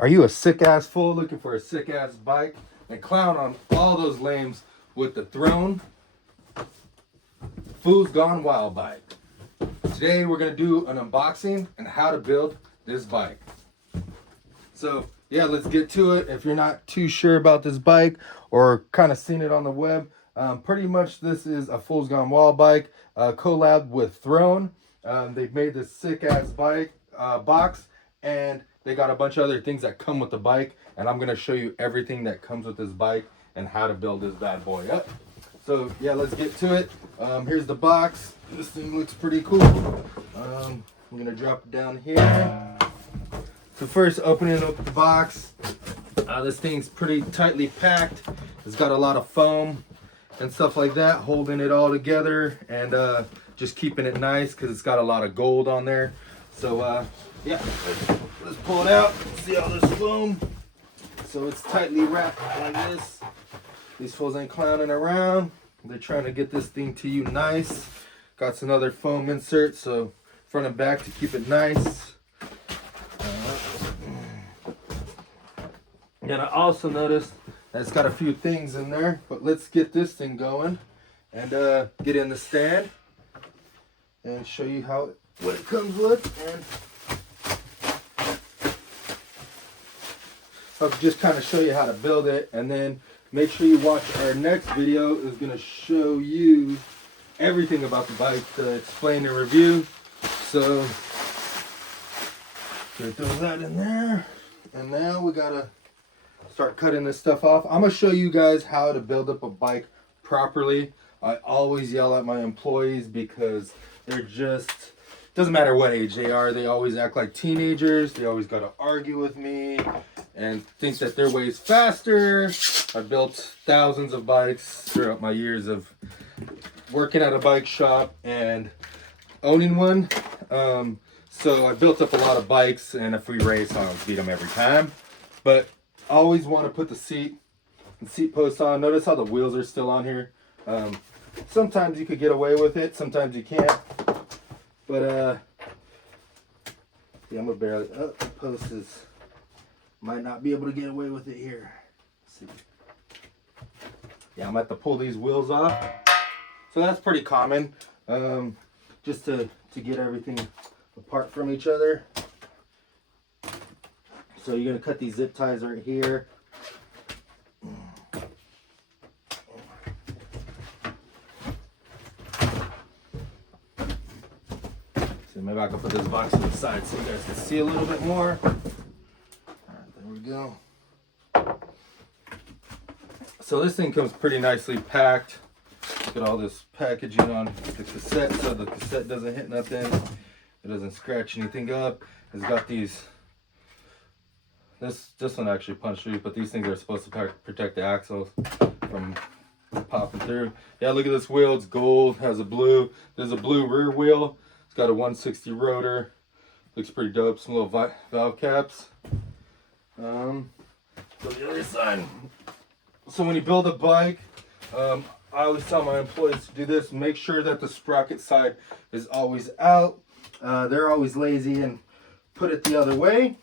Are you a sick ass fool looking for a sick ass bike and clown on all those lames with the Throne Foos Gone Wild bike? Today we're gonna do an unboxing and how to build this bike. So yeah, let's get to it. If you're not too sure about this bike or kind of seen it on the web, pretty much this is a Foos Gone Wild bike collab with Throne. They've made this sick ass bike box, and they got a bunch of other things that come with the bike, and I'm gonna show you everything that comes with this bike and how to build this bad boy up. So yeah, let's get to it. Here's the box. This thing looks pretty cool. I'm gonna drop it down here. So first, opening up the box, this thing's pretty tightly packed. It's got a lot of foam and stuff like that, holding it all together and just keeping it nice because it's got a lot of gold on there. So yeah, let's pull it out. See all this foam. So it's tightly wrapped like this. These fools ain't clowning around. They're trying to get this thing to you nice. Got some other foam inserts, so front and back to keep it nice. And I also noticed that it's got a few things in there, but let's get this thing going and get in the stand and show you what it comes with. And I'll just kind of show you how to build it, and then make sure you watch our next video. Is going to show you everything about the bike, to explain and review. So gonna throw that in there, and now we gotta start cutting this stuff off. I'm gonna show you guys how to build up a bike properly. I always yell at my employees because they're just, doesn't matter what age they are, they always act like teenagers. They always gotta argue with me and think that their way is faster. I built thousands of bikes throughout my years of working at a bike shop and owning one. So I built up a lot of bikes, and if we race, I always beat them every time. But I always want to put the seat posts on. Notice how the wheels are still on here. Sometimes you could get away with it, sometimes you can't. But yeah, I'm gonna barely. Oh, the post is, might not be able to get away with it here. Let's see. Yeah, I'm gonna have to pull these wheels off. So that's pretty common, just to get everything apart from each other. So you're gonna cut these zip ties right here. So maybe I can put this box to the side so you guys can see a little bit more. All right, there we go. So this thing comes pretty nicely packed. Look at all this packaging on the cassette, so the cassette doesn't hit nothing. It doesn't scratch anything up. It's got these, this one actually punched through, but these things are supposed to protect the axles from popping through. Yeah, look at this wheel. It's gold, has a blue. There's a blue rear wheel. It's got a 160 rotor. Looks pretty dope. Some little valve caps. So the other side. So when you build a bike, I always tell my employees to do this. Make sure that the sprocket side is always out. They're always lazy and put it the other way.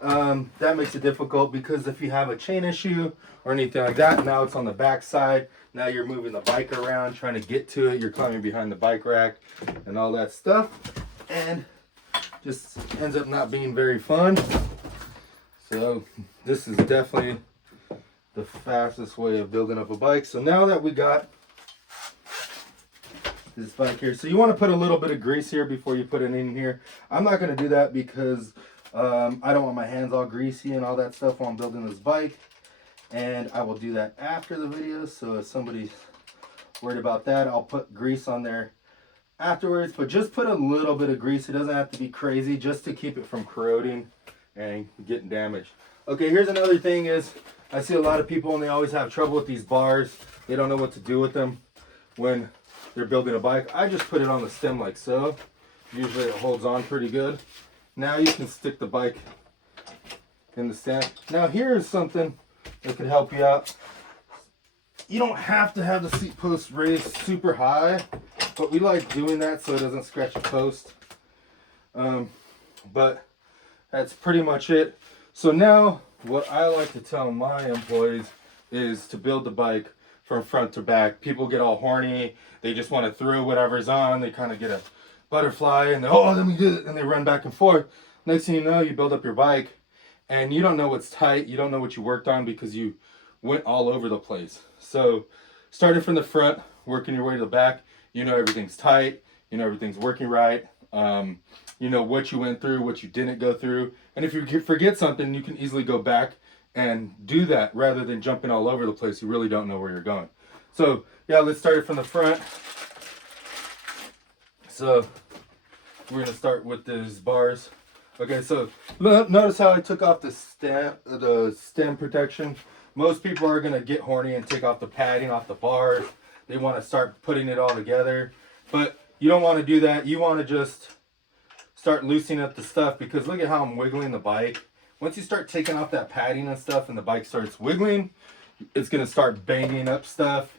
That makes it difficult because if you have a chain issue or anything like that, now it's on the back side. Now you're moving the bike around, trying to get to it. You're climbing behind the bike rack and all that stuff. And just ends up not being very fun. So this is definitely the fastest way of building up a bike. So now that we got this bike here, so you want to put a little bit of grease here before you put it in here. I'm not going to do that because I don't want my hands all greasy and all that stuff while I'm building this bike, and I will do that after the video. So if somebody's worried about that, I'll put grease on there afterwards, but just put a little bit of grease. It doesn't have to be crazy, just to keep it from corroding and getting damaged. Okay, here's another thing is, I see a lot of people and they always have trouble with these bars. They don't know what to do with them when they're building a bike. I just put it on the stem like so. Usually it holds on pretty good. Now you can stick the bike in the stand. Now here is something that can help you out. You don't have to have the seat post raised super high, but we like doing that so it doesn't scratch the post. But that's pretty much it. So now what I like to tell my employees is to build the bike from front to back. People get all horny. They just want to throw whatever's on. They kind of get a butterfly and they, oh, let me do it. And they run back and forth. Next thing you know, you build up your bike and you don't know what's tight. You don't know what you worked on because you went all over the place. So starting from the front, working your way to the back, you know everything's tight. You know everything's working right. You know what you went through, what you didn't go through. And if you forget something, you can easily go back and do that rather than jumping all over the place. You really don't know where you're going. So yeah, let's start it from the front. So we're gonna start with these bars. Okay, so notice how I took off the stem protection. Most people are gonna get horny and take off the padding off the bars. They want to start putting it all together, but you don't want to do that. You want to just start loosening up the stuff, because look at how I'm wiggling the bike. Once you start taking off that padding and stuff and the bike starts wiggling, it's gonna start banging up stuff.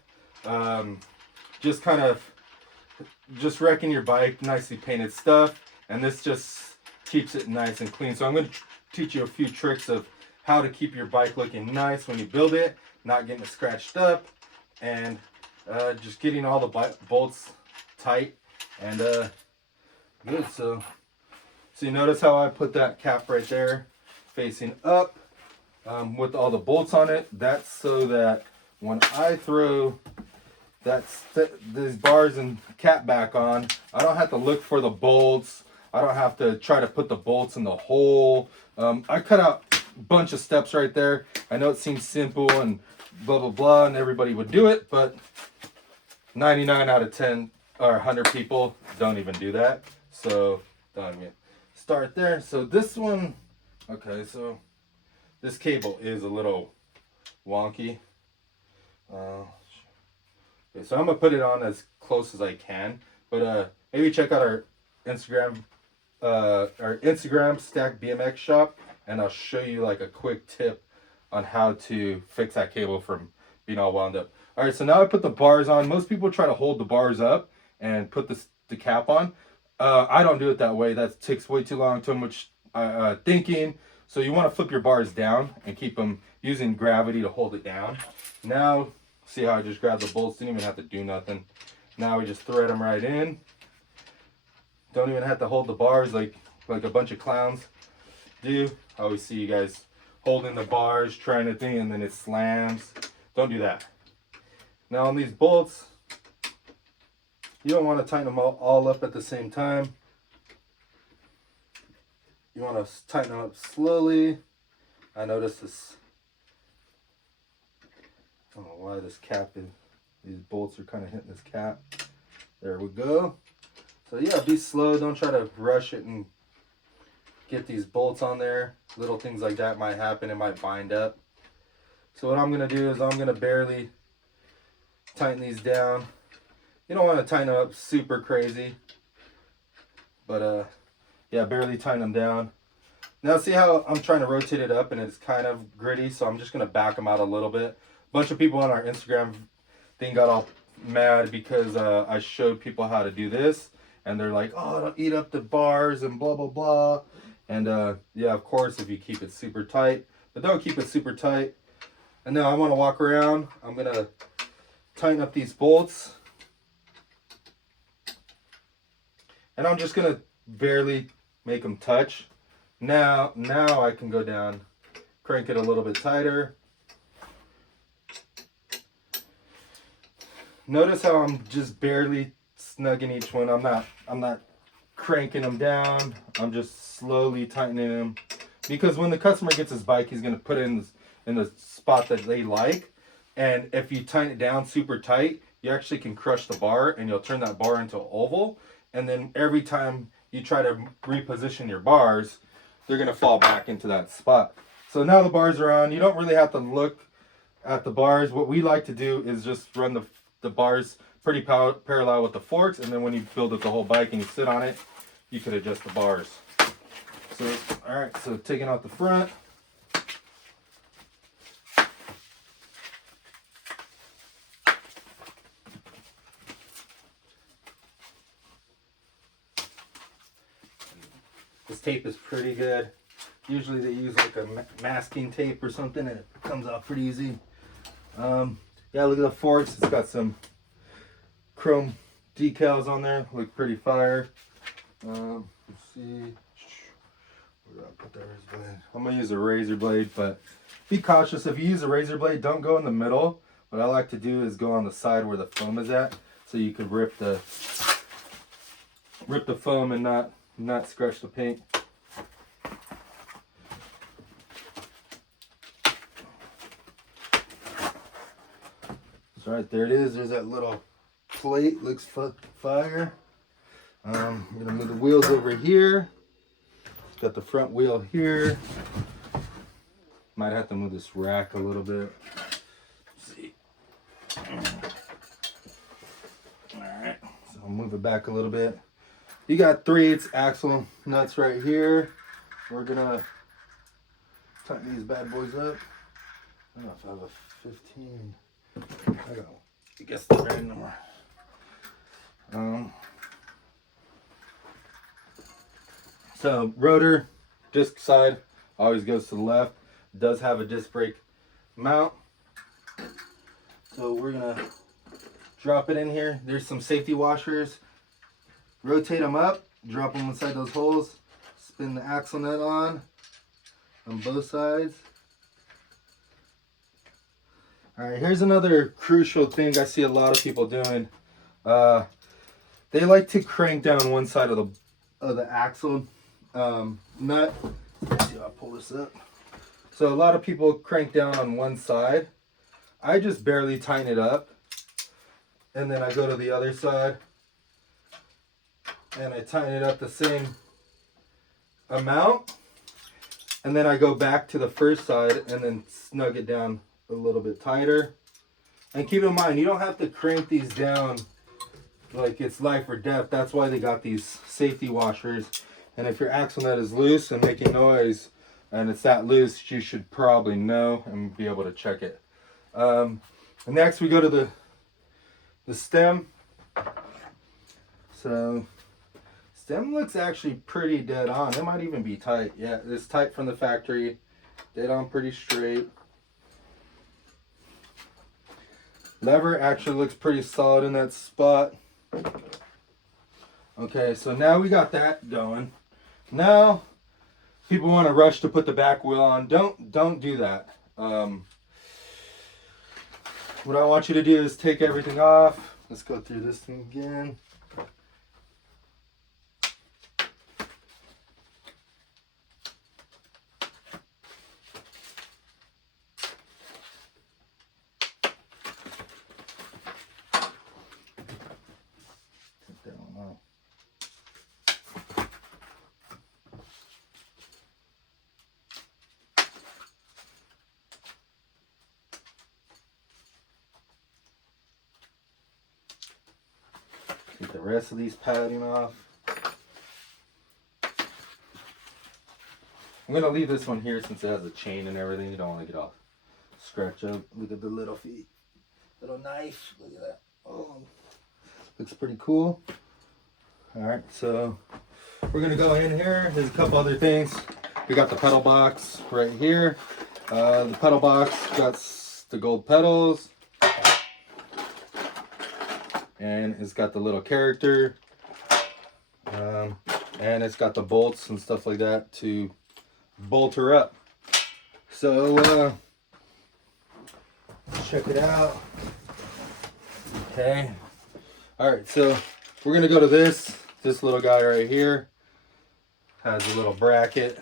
Just kind of just wrecking your bike, nicely painted stuff, and this just keeps it nice and clean. So I'm going to teach you a few tricks of how to keep your bike looking nice when you build it, not getting it scratched up, and just getting all the bolts tight and good. So you notice how I put that cap right there facing up with all the bolts on it. That's so that when I throw these bars and cap back on, I don't have to look for the bolts. I don't have to try to put the bolts in the hole. I cut out a bunch of steps right there. I know it seems simple and blah blah blah and everybody would do it, but 99 out of 10 or 100 people don't even do that. So don't even start there. So this one, okay, so this cable is a little wonky. Okay, so I'm gonna put it on as close as I can, but maybe check out our Instagram Stack BMX shop, and I'll show you like a quick tip on how to fix that cable from being all wound up. All right, so now I put the bars on. Most people try to hold the bars up and put the cap on. I don't do it that way. That takes way too long, too much thinking. So you want to flip your bars down and keep them using gravity to hold it down. Now, see how I just grabbed the bolts, didn't even have to do nothing. Now we just thread them right in. Don't even have to hold the bars like a bunch of clowns do. I always see you guys holding the bars, trying to think, and then it slams. Don't do that. Now on these bolts, you don't want to tighten them all up at the same time. You want to tighten them up slowly. I noticed this. I don't know why this cap is. These bolts are kind of hitting this cap. There we go. So yeah, be slow. Don't try to rush it and get these bolts on there. Little things like that might happen. It might bind up. So what I'm going to do is I'm going to barely tighten these down. You don't want to tighten them up super crazy. But yeah, barely tighten them down. Now see how I'm trying to rotate it up and it's kind of gritty, so I'm just going to back them out a little bit. A bunch of people on our Instagram thing got all mad because I showed people how to do this, and they're like, oh, don't eat up the bars and blah blah blah. And yeah, of course, if you keep it super tight, but don't keep it super tight. And now I want to walk around. I'm going to tighten up these bolts, and I'm just going to barely make them touch. Now I can go down, crank it a little bit tighter. Notice how I'm just barely snugging each one. I'm not cranking them down. I'm just slowly tightening them, because when the customer gets his bike, he's gonna put it in the spot that they like. And if you tighten it down super tight, you actually can crush the bar, and you'll turn that bar into an oval. And then every time you try to reposition your bars, they're gonna fall back into that spot. So now the bars are on. You don't really have to look at the bars. What we like to do is just run the bars pretty parallel with the forks, and then when you build up the whole bike and you sit on it, you could adjust the bars. So, all right, so taking out the front. This tape is pretty good. Usually they use like a masking tape or something and it comes off pretty easy. Yeah, look at the forks. It's got some chrome decals on there. Look pretty fire. Let's see. Where do I put the razor blade? I'm going to use a razor blade, but be cautious. If you use a razor blade, don't go in the middle. What I like to do is go on the side where the foam is at, so you could rip the foam and not scratch the paint. So right there it is. There's that little plate. Looks fire. I'm gonna move the wheels over here. Got the front wheel here. Might have to move this rack a little bit. Let's see. Alright, so I'll move it back a little bit. You got 3/8 axle nuts right here. We're gonna tighten these bad boys up. I don't know if I have a 15. I guess the right number. So rotor, disc side, always goes to the left. It does have a disc brake mount. So we're gonna drop it in here. There's some safety washers. Rotate them up, drop them inside those holes, spin the axle nut on both sides. All right, here's another crucial thing I see a lot of people doing. They like to crank down one side of the axle nut. Let's see, I'll pull this up. So a lot of people crank down on one side. I just barely tighten it up, and then I go to the other side and I tighten it up the same amount, and then I go back to the first side and then snug it down a little bit tighter. And keep in mind, you don't have to crank these down like it's life or death. That's why they got these safety washers. And if your axle nut is loose and making noise and it's that loose, you should probably know and be able to check it. Next we go to the stem. So stem looks actually pretty dead on. It might even be tight. Yeah, it's tight from the factory. Dead on, pretty straight. Lever actually looks pretty solid in that spot. Okay, so now we got that going. Now people want to rush to put the back wheel on. Don't do that. What I want you to do is take everything off. Let's go through this thing again. Take that one off. Take the rest of these padding off. I'm going to leave this one here since it has a chain and everything. You don't want to get off. Scratch up. Look at the little feet. Little knife. Look at that. Oh, looks pretty cool. Alright, so we're going to go in here. There's a couple other things. We got the pedal box right here. The pedal box got the gold pedals. And it's got the little character. And it's got the bolts and stuff like that to bolt her up. So check it out. Okay. All right, so we're gonna go to this little guy right here. Has a little bracket.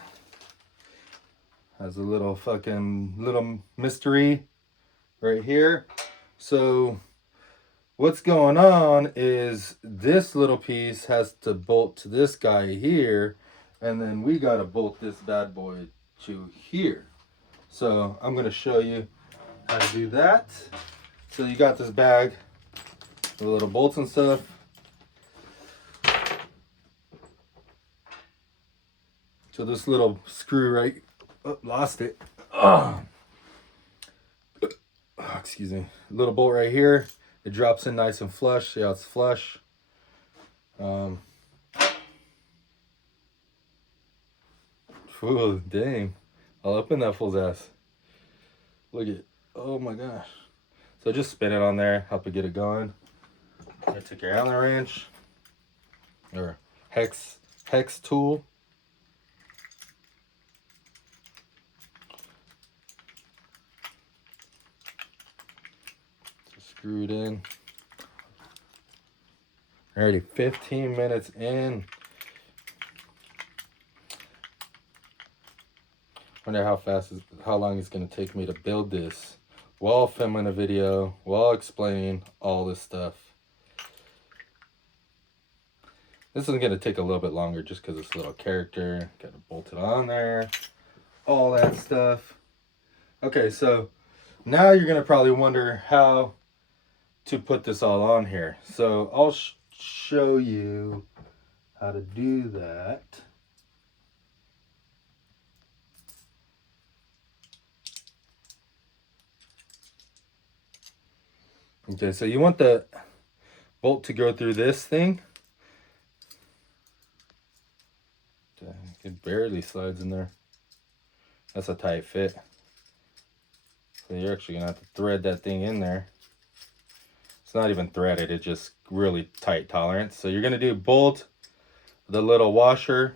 Has a little little mystery right here. So what's going on is this little piece has to bolt to this guy here, and then we got to bolt this bad boy to here. So I'm going to show you how to do that. So you got this bag with little bolts and stuff. So this little screw right, oh, lost it. Oh, excuse me. Little bolt right here. It drops in nice and flush. See how it's flush. Fool, dang. I'll open that fool's ass. Look at, oh my gosh. So just spin it on there, help it get it going. You take your Allen wrench or hex tool. Just screw it in. Already 15 minutes in. Wonder how long it's gonna take me to build this while filming a video, while explaining all this stuff. This is gonna take a little bit longer just because it's a little character. Gotta bolt it on there, all that stuff. Okay, so now you're gonna probably wonder how to put this all on here. So I'll show you how to do that. Okay, so you want the bolt to go through this thing. It barely slides in there. That's a tight fit. So you're actually gonna have to thread that thing in there. It's not even threaded, it's just really tight tolerance. So you're gonna do bolt, the little washer,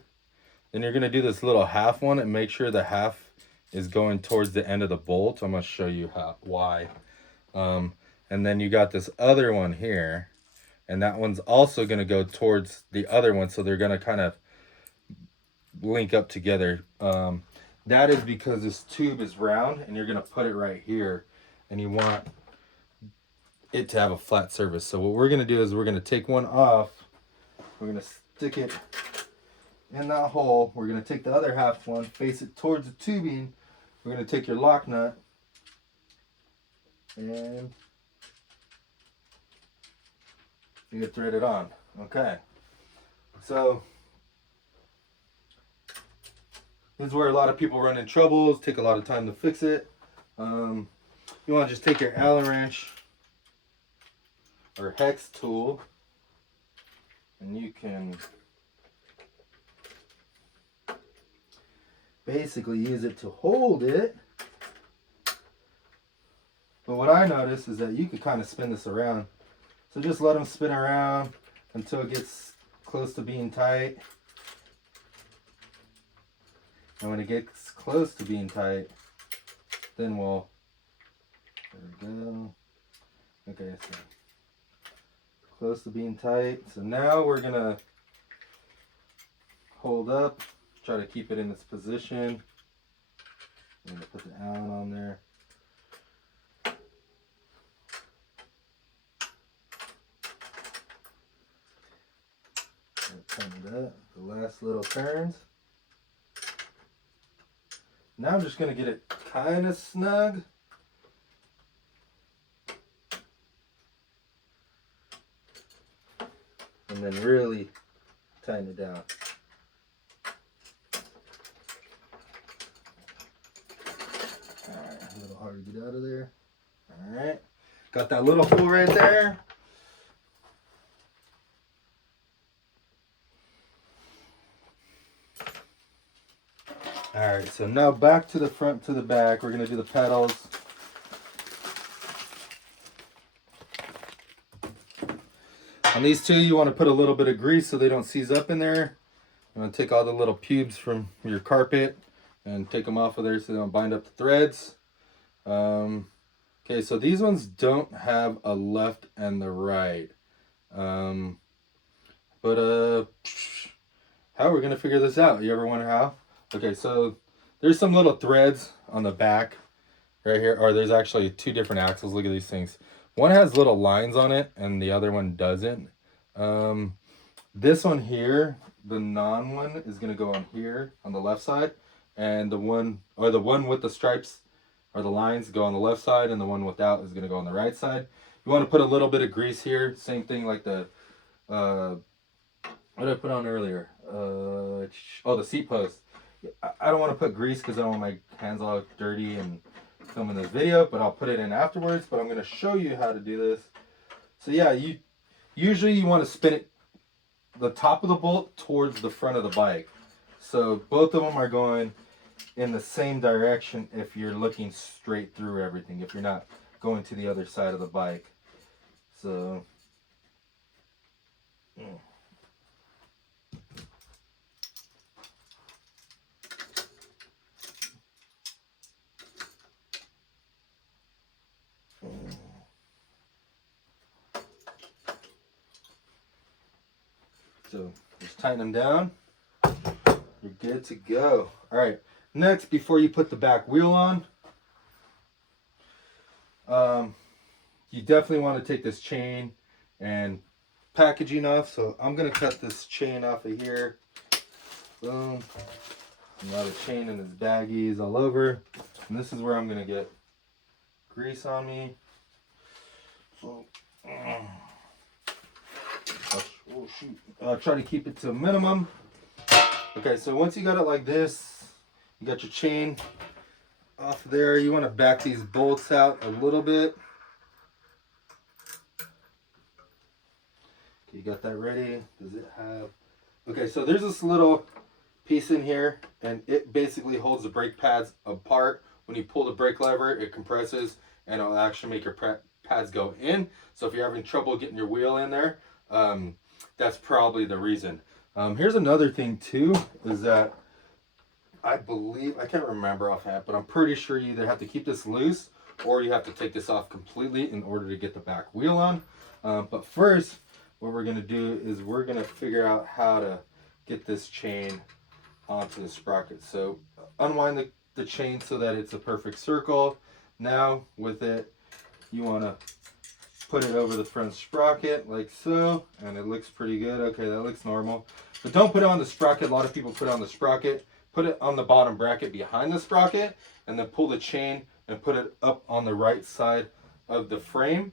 then you're gonna do this little half one and make sure the half is going towards the end of the bolt. I'm gonna show you why. And then you got this other one here, and that one's also gonna go towards the other one, so they're gonna kind of link up together. That is because this tube is round and you're gonna put it right here, and you want it to have a flat surface. So what we're gonna do is we're gonna take one off, we're gonna stick it in that hole, we're gonna take the other half one, face it towards the tubing, we're gonna take your lock nut and you get threaded on. Okay, so this is where a lot of people run in troubles, take a lot of time to fix it. You want to just take your Allen wrench or hex tool and you can basically use it to hold it. But what I noticed is that you could kind of spin this around. So just let them spin around until it gets close to being tight. And when it gets close to being tight, then we'll, there we go. Okay, so close to being tight. So now we're gonna hold up, try to keep it in its position. I'm gonna put the Allen on there. Turn it up, the last little turns. Now I'm just gonna get it kind of snug. And then really tighten it down. Alright, a little hard to get out of there. Alright, got that little hole right there. Alright, so now back to the front to the back. We're going to do the pedals. On these two, you want to put a little bit of grease so they don't seize up in there. You want to take all the little pubes from your carpet and take them off of there so they don't bind up the threads. Okay, so these ones don't have a left and the right. How are we going to figure this out? You ever wonder how? Okay, so there's some little threads on the back right here, or there's actually two different axles. Look at these things. One has little lines on it and the other one doesn't. This one here, the non one, is going to go on here on the left side, and the one with the stripes or the lines go on the left side, and the one without is going to go on the right side. You want to put a little bit of grease here, same thing like the what did I put on earlier? The seat post. I don't want to put grease because I don't want my hands all dirty and filming this video, but I'll put it in afterwards. But I'm going to show you how to do this. So yeah, usually you want to spin it the top of the bolt towards the front of the bike. So both of them are going in the same direction if you're looking straight through everything, if you're not going to the other side of the bike. So just tighten them down. You're good to go. All right, next, before you put the back wheel on, you definitely want to take this chain and packaging off. So I'm gonna cut this chain off of here. Boom. A lot of chain in his baggies all over. And this is where I'm gonna get grease on me. So, oh shoot. I'll try to keep it to a minimum. Okay, so once you got it like this, you got your chain off there. You want to back these bolts out a little bit. Okay, you got that ready? Does it have... Okay, so there's this little piece in here, and it basically holds the brake pads apart. When you pull the brake lever, it compresses, and it'll actually make your pads go in. So if you're having trouble getting your wheel in there, that's probably the reason. Here's another thing too, is that I believe, I can't remember offhand, but I'm pretty sure you either have to keep this loose or you have to take this off completely in order to get the back wheel on. But first, what we're gonna do is we're gonna figure out how to get this chain onto the sprocket. So unwind the chain so that it's a perfect circle. Now with it, you wanna put it over the front sprocket like so, and it looks pretty good. Okay, that looks normal. But don't put it on the sprocket. A lot of people put it on the sprocket. Put it on the bottom bracket behind the sprocket, and then pull the chain and put it up on the right side of the frame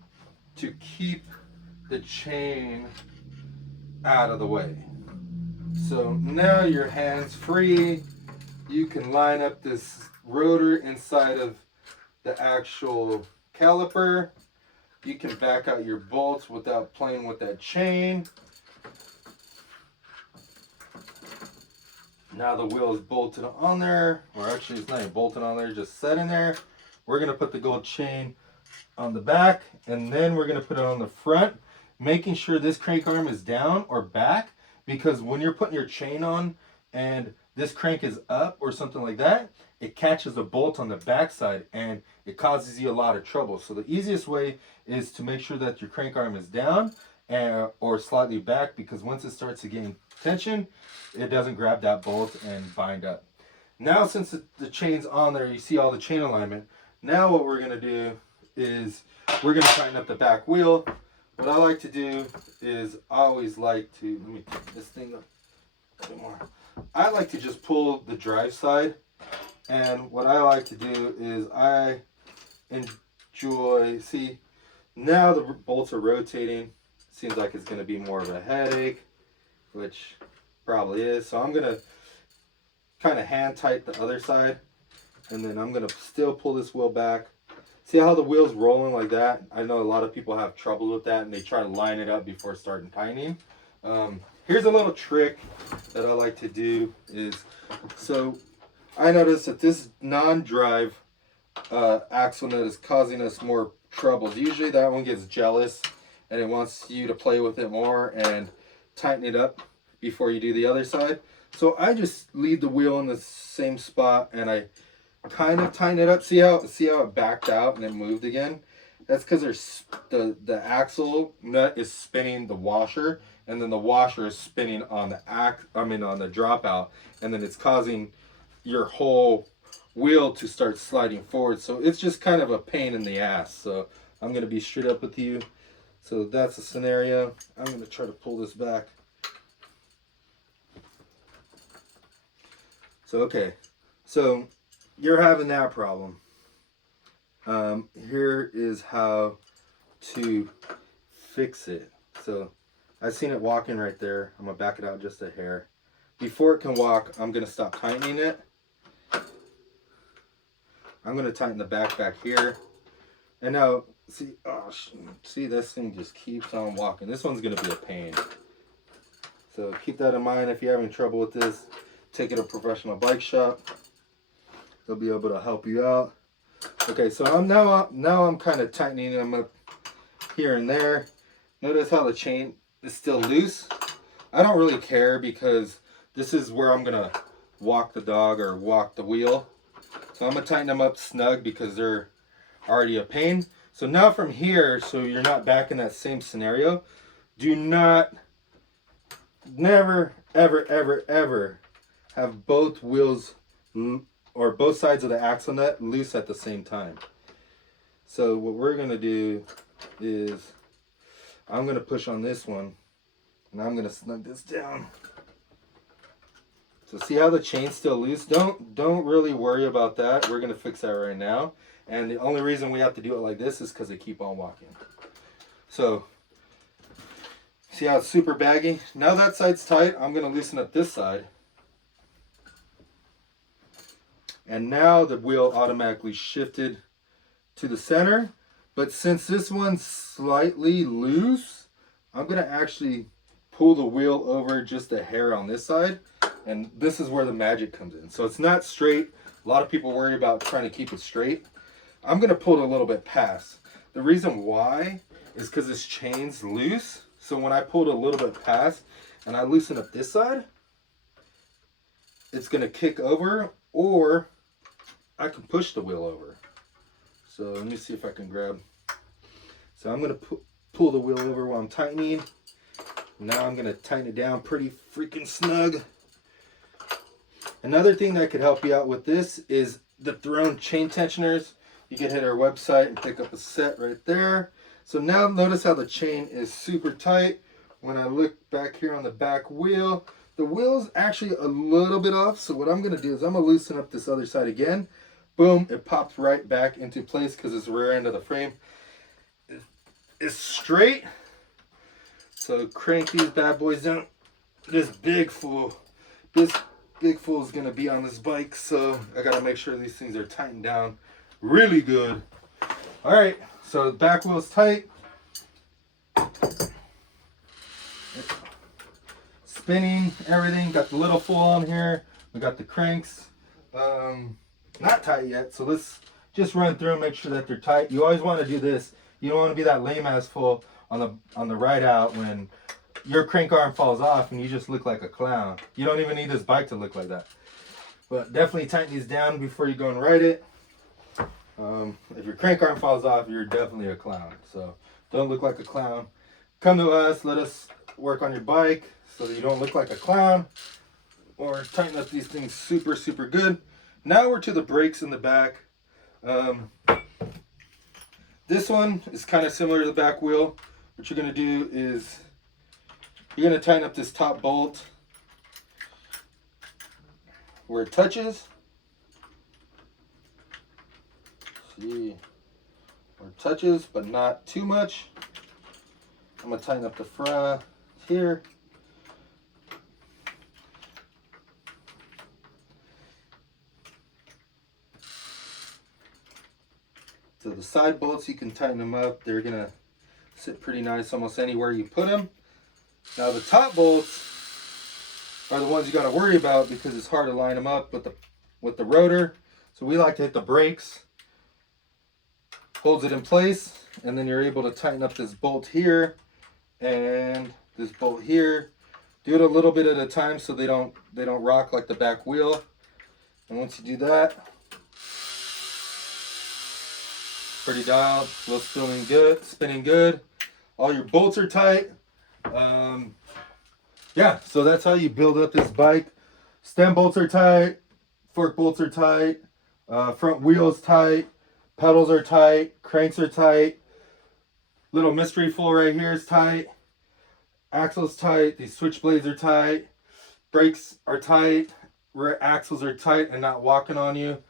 to keep the chain out of the way. So now your hand's free. You can line up this rotor inside of the actual caliper. You can back out your bolts without playing with that chain. Now the wheel is bolted on there, or actually it's not even bolted on there, just set in there. We're gonna put the gold chain on the back, and then we're gonna put it on the front, making sure this crank arm is down or back, because when you're putting your chain on and this crank is up or something like that, it catches a bolt on the backside and it causes you a lot of trouble. So the easiest way is to make sure that your crank arm is down or slightly back, because once it starts to gain tension, it doesn't grab that bolt and bind up. Now, since the chain's on there, you see all the chain alignment. Now what we're gonna do is we're gonna tighten up the back wheel. What I like to do is I always like to, let me take this thing up a bit more. I like to just pull the drive side, and what I like to do is I enjoy, see, now the bolts are rotating. Seems like it's going to be more of a headache, which probably is. So I'm going to kind of hand tight the other side, and then I'm going to still pull this wheel back. See how the wheel's rolling like that? I know a lot of people have trouble with that, and they try to line it up before starting tightening. Here's a little trick that I like to do is, so I noticed that this non-drive axle nut is causing us more troubles. Usually that one gets jealous and it wants you to play with it more and tighten it up before you do the other side. So I just leave the wheel in the same spot and I kind of tighten it up. See how it backed out and it moved again? That's because there's the axle nut is spinning the washer, and then the washer is spinning on the on the dropout, and then it's causing your whole wheel to start sliding forward. So it's just kind of a pain in the ass. So I'm going to be straight up with you. So that's the scenario. I'm going to try to pull this back. So okay, so you're having that problem. Here is how to fix it. So I've seen it walking right there. I'm gonna back it out just a hair. Before it can walk, I'm gonna stop tightening it. I'm gonna tighten the back here. And now, see, see, this thing just keeps on walking. This one's gonna be a pain. So keep that in mind if you're having trouble with this. take it to a professional bike shop. They'll be able to help you out. Okay, so I'm kind of tightening them up here and there. Notice how the chain is still loose. I don't really care because this is where I'm gonna walk the dog or walk the wheel. So I'm gonna tighten them up snug because they're already a pain. So now from here, so you're not back in that same scenario, do not, never, ever, ever, ever have both wheels or both sides of the axle nut loose at the same time. So what we're gonna do is I'm gonna push on this one and I'm gonna snug this down. So see how the chain's still loose? Don't really worry about that. We're gonna fix that right now. And the only reason we have to do it like this is because they keep on walking. So see how it's super baggy? Now that side's tight, I'm gonna loosen up this side. And now the wheel automatically shifted to the center. But since this one's slightly loose, I'm gonna actually pull the wheel over just a hair on this side. And this is where the magic comes in. So it's not straight. A lot of people worry about trying to keep it straight. I'm gonna pull it a little bit past. The reason why is because this chain's loose. So when I pull it a little bit past and I loosen up this side, it's gonna kick over, or I can push the wheel over. So let me see if I can grab. So I'm gonna pull the wheel over while I'm tightening. Now I'm gonna tighten it down pretty freaking snug. Another thing that could help you out with this is the Throne chain tensioners. You can hit our website and pick up a set right there. So now notice how the chain is super tight. When I look back here on the back wheel, the wheel's actually a little bit off. So what I'm gonna do is I'm gonna loosen up this other side again. Boom, it pops right back into place because it's the rear end of the frame is straight. So crank these bad boys down. This big fool is gonna be on this bike, so I gotta make sure these things are tightened down really good. All right, so the back wheel's tight. Spinning, everything. Got the little fool on here. We got the cranks. Not tight yet, so let's just run through and make sure that they're tight. You always want to do this. You don't want to be that lame ass fool on the ride out when your crank arm falls off and you just look like a clown. You don't even need this bike to look like that. But definitely tighten these down before you go and ride it. If your crank arm falls off, you're definitely a clown. So don't look like a clown. Come to us, let us work on your bike so that you don't look like a clown. Or tighten up these things super, super good. Now we're to the brakes in the back. This one is kind of similar to the back wheel. What you're gonna do is you're gonna tighten up this top bolt where it touches. See where it touches, but not too much. I'm gonna tighten up the front here. So the side bolts, you can tighten them up. They're gonna sit pretty nice almost anywhere you put them. Now the top bolts are the ones you gotta worry about because it's hard to line them up with the rotor. So we like to hit the brakes, holds it in place, and then you're able to tighten up this bolt here and this bolt here. Do it a little bit at a time so they don't rock like the back wheel. And once you do that, pretty dialed, wheel's spinning good. All your bolts are tight. Yeah, so that's how you build up this bike. Stem bolts are tight, fork bolts are tight, front wheels tight, pedals are tight, cranks are tight. Little mystery fool right here is tight. Axle's tight, these switch blades are tight, brakes are tight, rear axles are tight and not walking on you.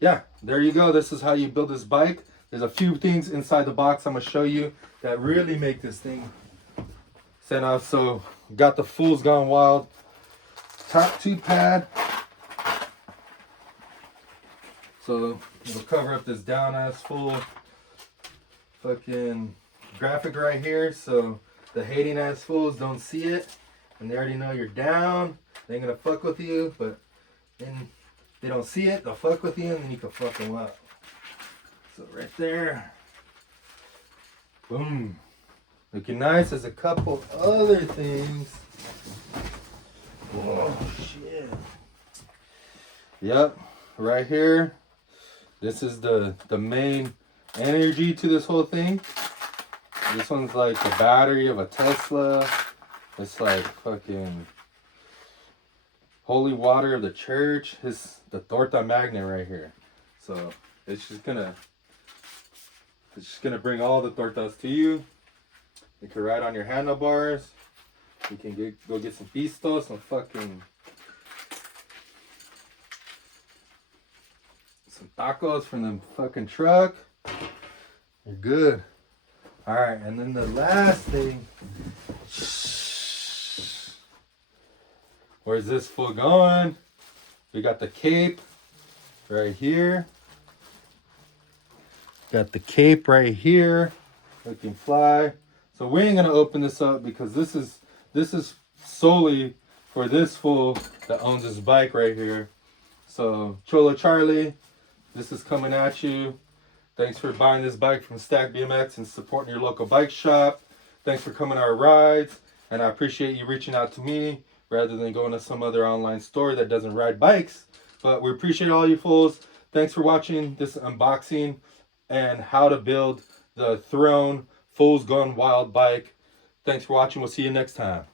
Yeah, there you go. This is how you build this bike. There's a few things inside the box I'm gonna show you that really make this thing stand out. So got the Fool's Gone Wild top tube pad. So it'll cover up this down ass fool fucking graphic right here, so the hating ass fools don't see it and they already know you're down. They ain't gonna fuck with you, but then they don't see it, they'll fuck with you, and then you can fuck them up. So right there. Boom. Looking nice. There's a couple other things. Whoa, shit. Yep, right here. This is the main energy to this whole thing. This one's like the battery of a Tesla. It's like fucking holy water of the church. It's the torta magnet right here. So it's just gonna bring all the tortas to you. You can ride on your handlebars. You can go get some pistos, some tacos from the fucking truck. You're good. All right, and then the last thing. Where's this fool going? We got the cape right here. Got the cape right here. Looking fly. So we ain't gonna open this up because this is solely for this fool that owns this bike right here. So Cholo Charlie, this is coming at you. Thanks for buying this bike from Stack BMX and supporting your local bike shop. Thanks for coming to our rides, and I appreciate you reaching out to me rather than going to some other online store that doesn't ride bikes. But we appreciate all you fools. Thanks for watching this unboxing and how to build the Throne Fools Gone Wild bike. Thanks for watching. We'll see you next time.